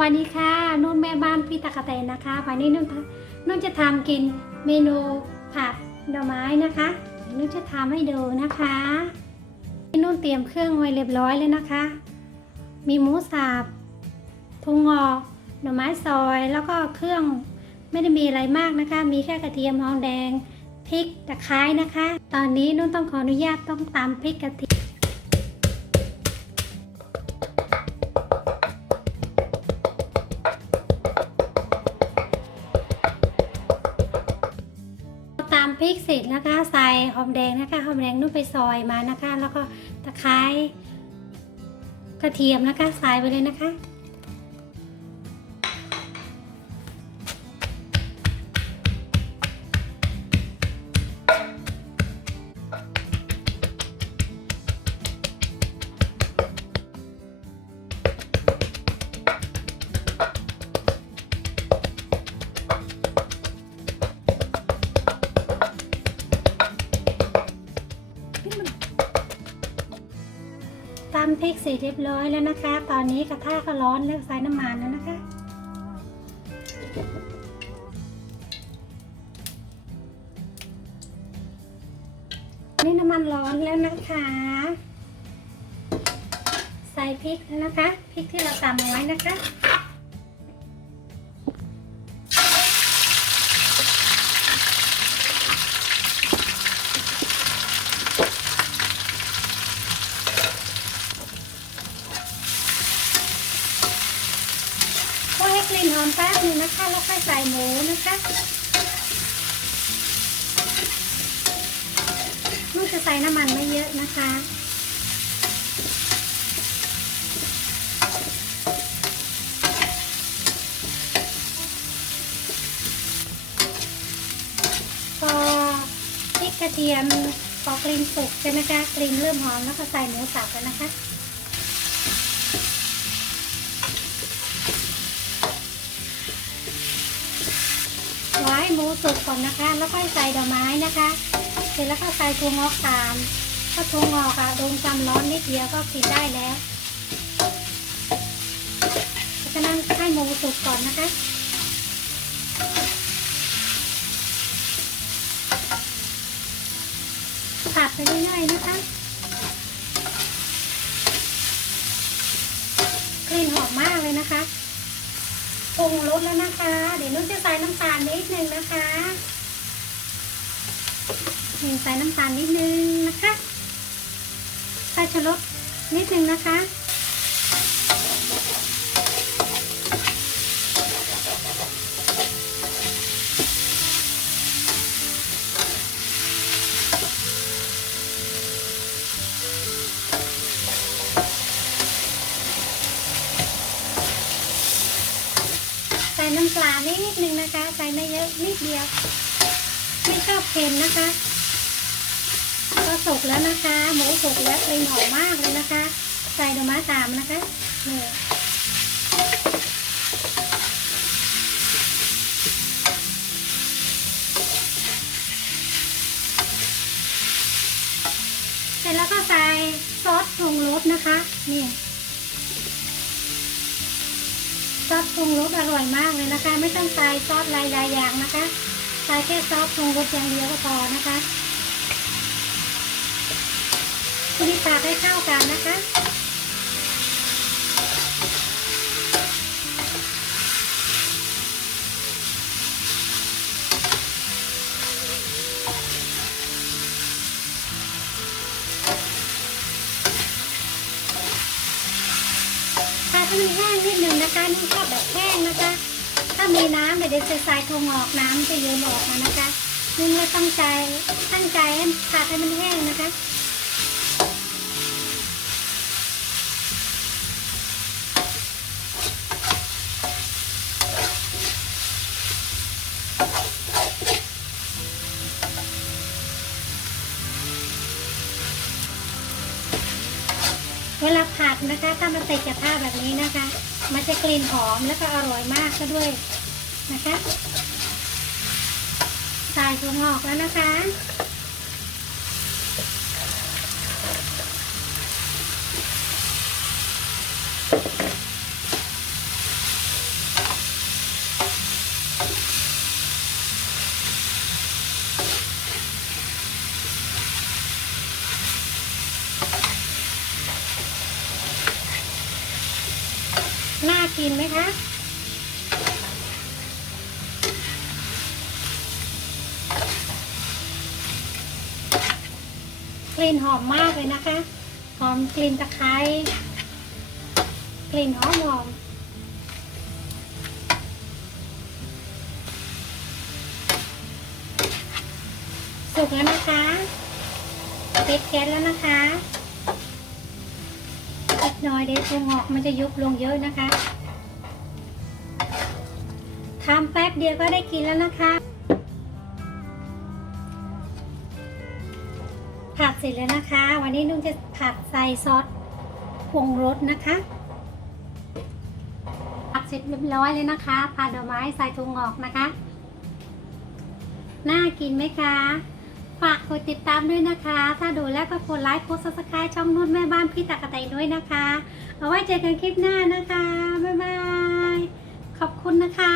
วัสดีค่ะ นุ่นแม่บ้านพี่ตะกะแตนนะคะ วันนี้นุ่นนุ่นจะทำกินเมนูผัดดอกไม้นะคะนุ่นจะทำให้ดูนะคะนุ่นเตรียมเครื่องไว้เรียบร้อยเลยนะคะ มีหมูสับทุงงอกหน่อไม้ซอย แล้วก็เครื่องไม่ได้มีอะไรมากนะคะ มีแค่กระเทียมหอมแดงพริกตะไคร้นะคะ ตอนนี้นุ่นต้องขออนุญาตต้องตำพริกกระเทียม ตามพริกเสร็จนะคะใส่หอมแดงนะคะหอมแดงนุ่นไปซอยมานะคะ แล้วก็ตะไคร้กระเทียมนะคะใส่ไปเลยนะคะ ตำพริกเสร็จเรียบร้อยแล้วนะคะ ตอนนี้กระทะก็ร้อนแล้วใส่น้ำมันแล้วนะคะ นี่น้ำมันร้อนแล้วนะคะ ใส่พริกแล้วนะคะ พริกที่เราตำเอาไว้นะคะ นอมแป๊บหนึงนะคะแล้วค่อยใส่หมูนะคะลูกจะใส่น้ำมันไม่เยอะนะคะพอพริกกระเทียมพอกลิ่นสุกใช่ไหมคะกลิ่นเริ่มหอมแล้วก็ใส่หมูสับแล้วนะคะ ไว้หมูสุกก่อนนะคะ แล้วค่อยใส่ดอกไม้นะคะ เสร็จแล้วก็ใส่ถั่วงอกตามถ้าถั่วงอกอะโดนความร้อนนิดเดียวก็กินได้แล้วเพราะฉะนั้นให้หมูสุกก่อนนะคะผัดไปเรื่อยๆนะคะกลิ่นหอมมากเลยนะคะ รุงรสแล้วนะคะ เดี๋ยวนุ่นจะใส่น้ำตาลนิดนึงนะคะนี่ใส่น้ำตาลนิดนึงนะคะใส่ชะรสนิดนึงนะคะ น้ำปลานิดนิดนึงนะคะ ใส่ไม่เยอะนิดเดียว ไม่ชอบเค็มนะคะ ก็สุกแล้วนะคะ หมูสุกแล้วกลิ่นหอมมากเลยนะคะ ใส่ดอกไม้ตามนะคะนี่เสร็จแล้วก็ใส่ซอสปรุงรสนะคะ นี่ ซอสปรุงรสอร่อยมากเลยนะคะ ไม่ต้องใส่ซอสหลายๆอย่างนะคะใส่แค่ซอสปรุงรสอย่างเดียวก็พอนะคะคุณิปากให้เข้ากันนะคะ ให้มันแห้งนิดนึงนะคะนุ่ชอบแบบแห้งนะคะ ถ้ามีน้ำเดี๋ยวเดี๋ยวจะใส่ถั่วงอกน้ำจะเยิ้มออกมานะคะนุ่นเลยตั้งใจตั้งใจให้ผักให้มันแห้งนะคะ เวลาผัด นะคะ ถ้ามันติดกระทะแบบนี้นะคะ มันจะกลิ่นหอมแล้วก็อร่อยมากก็ด้วยนะคะ ใส่ถั่วงอกแล้วนะคะ กินไหมคะกลิ่นหอมมากเลยนะคะ หอมกลิ่นตะไคร้กลิ่นหอมหอมสุกแล้วนะคะปิดแก๊สแล้วนะคะอีกหน่อยเดี๋ยวตัวงอกมันจะยุบลงเยอะนะคะ ทำแป๊บเดียวก็ได้กินแล้วนะคะ ผัดเสร็จแล้วนะคะ วันนี้นุ่งจะผัดใส่ซอสผงรสนะคะผัดเสร็จเรียบร้อยเลยนะคะผัดดอกไม้ใส่ถุงงอกนะคะ น่ากินไหมคะฝากกดติดตามด้วยนะคะ ถ้าดูแล้วก็กดไลค์กดซับสไครต์ช่องนุ่นแม่บ้านพี่ตากระไตด้วยนะคะ เอาไว้เจอกันคลิปหน้านะคะ บ๊ายบาย ขอบคุณนะคะ